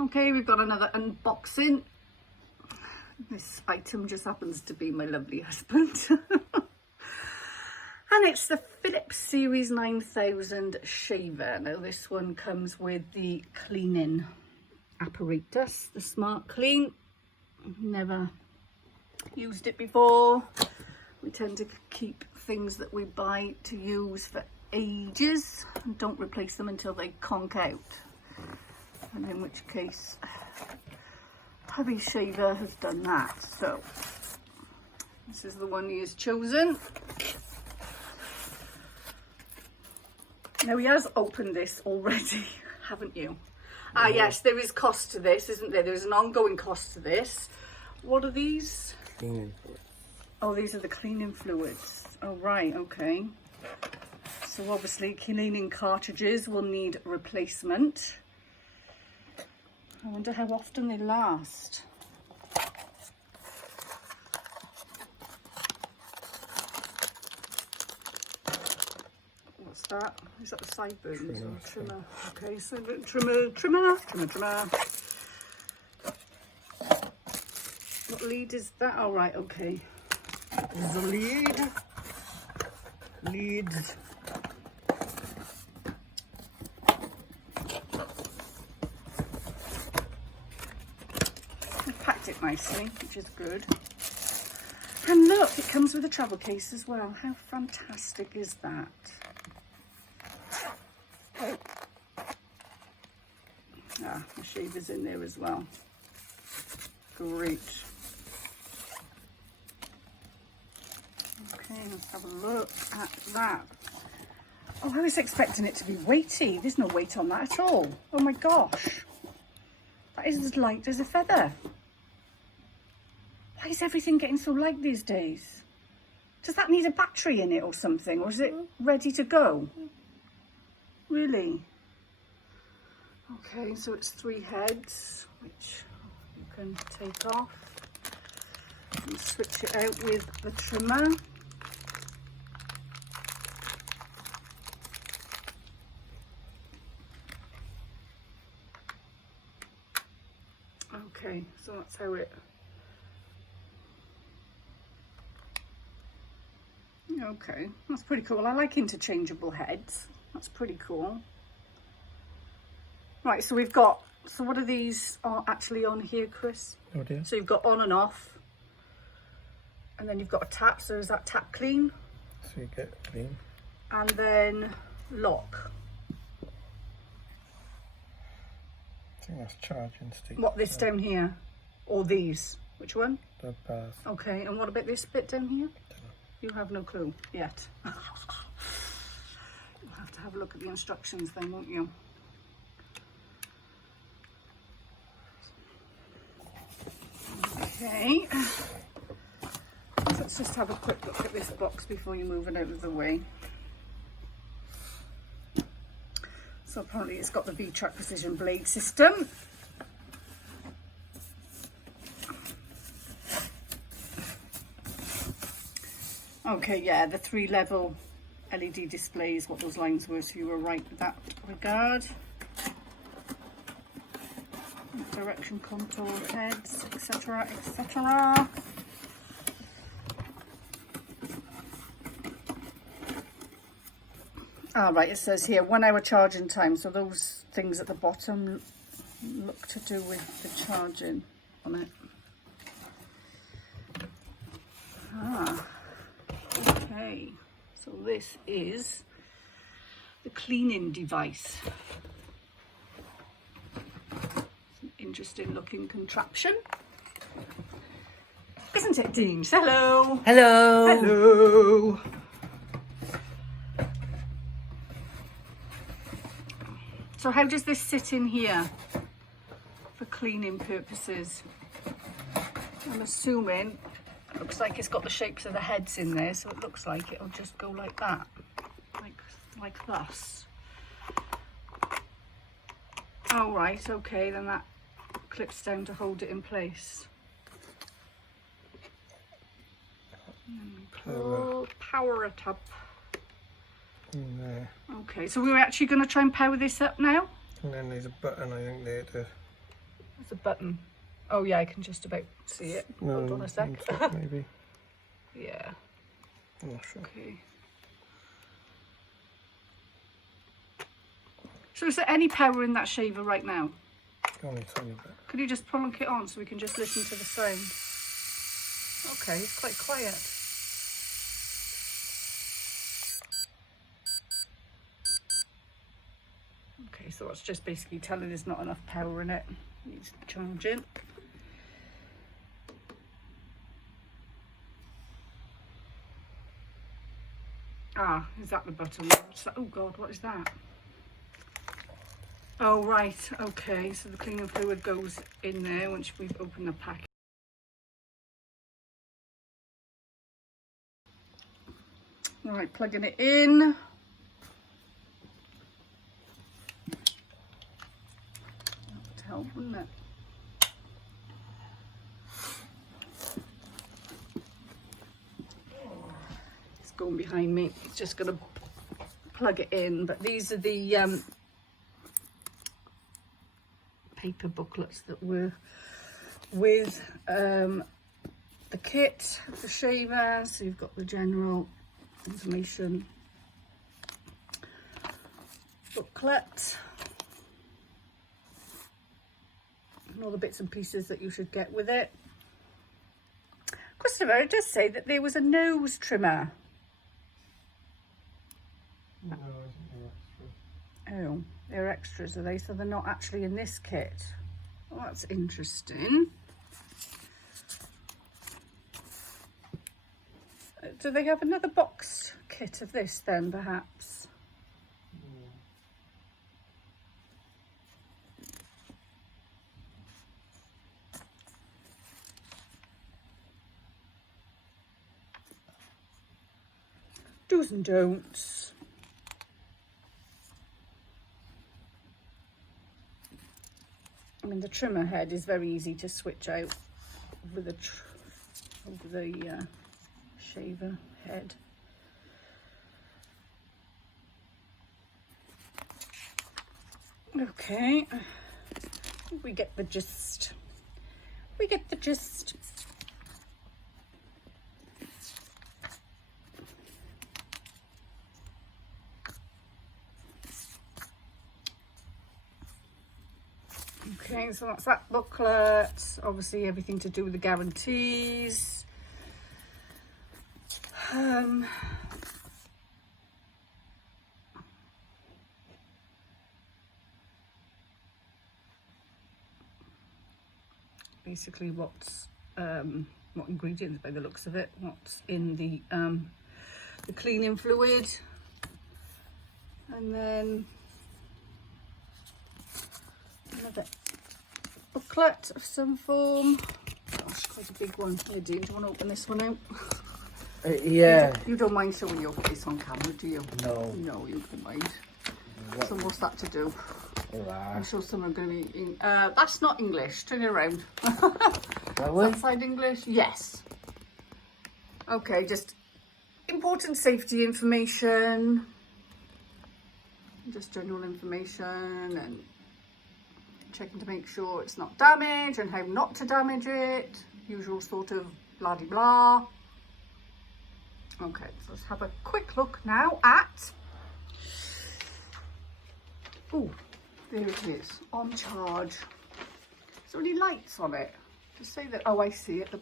Okay, we've got another unboxing. This item just happens to be my lovely husband. And it's the Philips Series 9000 shaver. Now this one comes with the cleaning apparatus, the SmartClean. Never used it before. We tend to keep things that we buy to use for ages and don't replace them until they conk out. And in which case, hubby shaver has done that. So this is the one he has chosen. Now he has opened this already, haven't you? Ah, yes, there is cost to this, isn't there? There's an ongoing cost to this. What are these? Cleaning fluids. Oh, these are the cleaning fluids. Oh, right, okay. So obviously cleaning cartridges will need replacement. I wonder how often they last. What's that? Is that the sideburns or trimmer? Okay, so trimmer. What lead is that? Oh, right, okay. The leads. I've packed it nicely, which is good. And look, it comes with a travel case as well. How fantastic is that? Ah, the shaver's in there as well. Great. Okay, let's have a look at that. Oh, I was expecting it to be weighty. There's no weight on that at all. Oh my gosh. That is as light as a feather. Why is everything getting so light these days? Does that need a battery in it or something? Or is it ready to go? Really? Okay, so it's 3 heads, which you can take off and switch it out with the trimmer. Okay, so that's how it... Okay, that's pretty cool. I like interchangeable heads. That's pretty cool. Right, so we've got... So what are these actually on here, Chris? Oh dear. So you've got on and off. And then you've got a tap. So is that tap clean? So you get clean. And then lock. I think that's charging stick. What, this down here? Or these? Which one? The bath. Okay, and what about this bit down here? You have no clue yet. You'll have to have a look at the instructions then, won't you? Okay. Let's just have a quick look at this box before you move it out of the way. So apparently it's got the V-Track precision blade system. Okay, yeah, the 3-level LED display is what those lines were, so you were right in that regard. Direction contour heads, etc, etc. Ah, right, it says here 1 hour charging time, so those things at the bottom look to do with the charging on it. Ah. Okay, so this is the cleaning device. It's an interesting looking contraption, isn't it, Deans? Hello. Hello. Hello. So how does this sit in here for cleaning purposes? I'm assuming it looks like it's got the shapes of the heads in there, so it looks like it'll just go like that, like thus. Oh, right, okay, then that clips down to hold it in place. Power it up. No. Okay, so we're actually going to try and power this up now? And then there's a button, I think, there to There's a button. Oh yeah, I can just about see it. Hold on a sec. Maybe. Yeah. I'm not sure. Okay. So is there any power in that shaver right now? Only a tiny bit. Could you just plonk it on so we can just listen to the sound? Okay, it's quite quiet. Okay, so that's just basically telling there's not enough power in it. Needs charging. Ah, is that the button? Oh God, what is that? Oh right, okay, so the cleaning fluid goes in there once we've opened the packet. Right, plugging it in. That would help, wouldn't it? It's going behind me. It's just going to plug it in. But these are the paper booklets that were with the kit of the shaver. So you've got the general information booklet and all the bits and pieces that you should get with it. Christopher, it does say that there was a nose trimmer. No, isn't there extra? Oh, they're extras, are they? So they're not actually in this kit. Well, that's interesting. Do they have another box kit of this then, perhaps? Do's and don'ts. I mean, the trimmer head is very easy to switch out with the shaver head. Okay, we get the gist. We get the gist. Okay, so that's that booklet. Obviously everything to do with the guarantees. Basically what's what ingredients, by the looks of it, what's in the cleaning fluid, and then another booklet of some form. Gosh, quite a big one. Here, Dean, do you want to open this one out? Yeah. You don't mind showing your face on camera, do you? No. No, you don't mind. So what's that to do? I'm sure some are going to be... that's not English. Turn it around. That side English? Yes. Okay, just important safety information. Just general information and checking to make sure it's not damaged and how not to damage it. Usual sort of blah-de-blah. Okay, so let's have a quick look now at... Oh, there it is, on charge. Is there any lights on it? To say that, oh, I see at the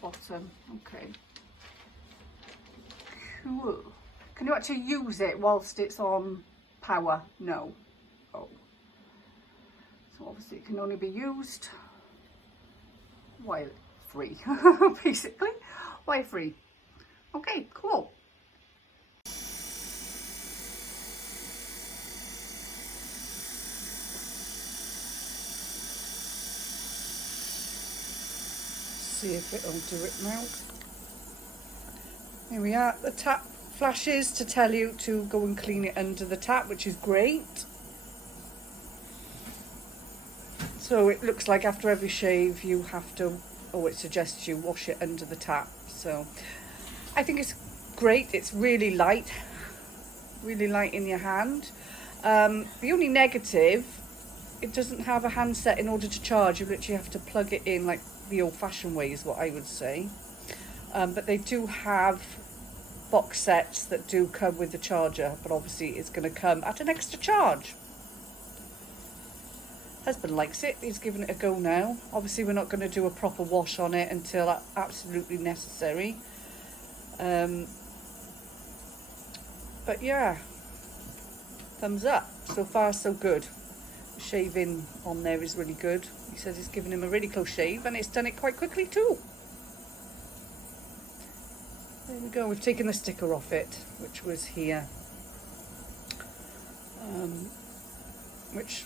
bottom. Okay. Cool. Can you actually use it whilst it's on power? No. Oh. So obviously it can only be used while free, basically. While free. Okay, cool. See if it'll do it now. Here we are. The tap flashes to tell you to go and clean it under the tap, which is great. So it looks like after every shave you have to, or it suggests you wash it under the tap. So I think it's great. It's really light in your hand. The only negative it doesn't have a handset in order to charge. You literally have to plug it in like the old-fashioned way is what I would say. But they do have box sets that do come with the charger, but obviously it's going to come at an extra charge. Husband likes it, he's giving it a go now. Obviously we're not going to do a proper wash on it until absolutely necessary. But yeah, thumbs up. So far so good. The shaving on there is really good. He says it's given him a really close shave and it's done it quite quickly too. There we go, we've taken the sticker off it, which was here. Which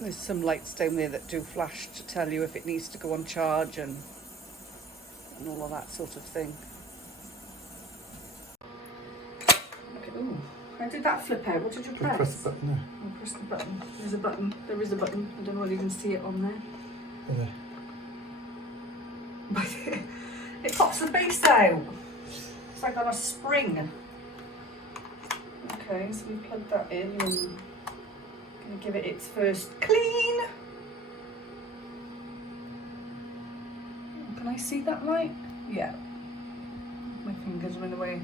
there's some lights down there that do flash to tell you if it needs to go on charge and all of that sort of thing. Okay, ooh, how did that flip out? What did you press? Press the button there. Oh, press the button. There's a button. There is a button. I don't know whether you can see it on there. There. It pops the base out. It's like on a spring. Okay, so we plug that in and gonna give it its first clean. Can I see that light? Yeah. My fingers are in the way.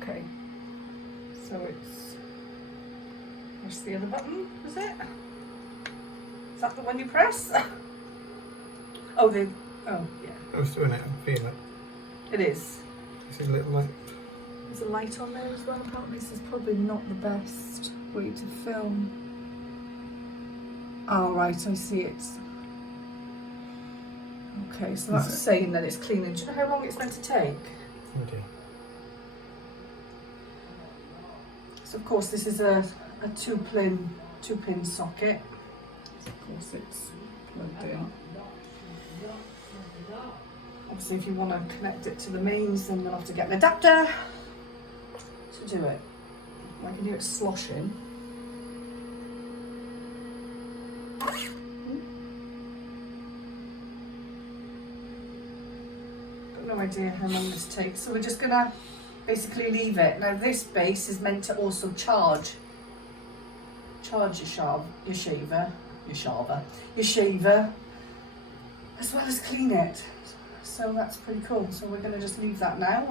Okay. So it's, where's the other button? Is it? Is that the one you press? Oh, yeah. I was doing it, I'm feeling it. It is. It's a little light. There's a light on there as well. Apparently this is probably not the best way to film. Oh right, I see it. Okay, so that's saying that it's cleaning. Do you know how long it's meant to take? Oh dear. So of course this is a two pin socket. So of course it's plugged in. Obviously if you want to connect it to the mains then you'll have to get an adapter to do it. I can do it sloshing. Got no idea how long this takes, so we're just gonna basically leave it. Now this base is meant to also charge your shaver, as well as clean it. So that's pretty cool. So we're gonna just leave that now.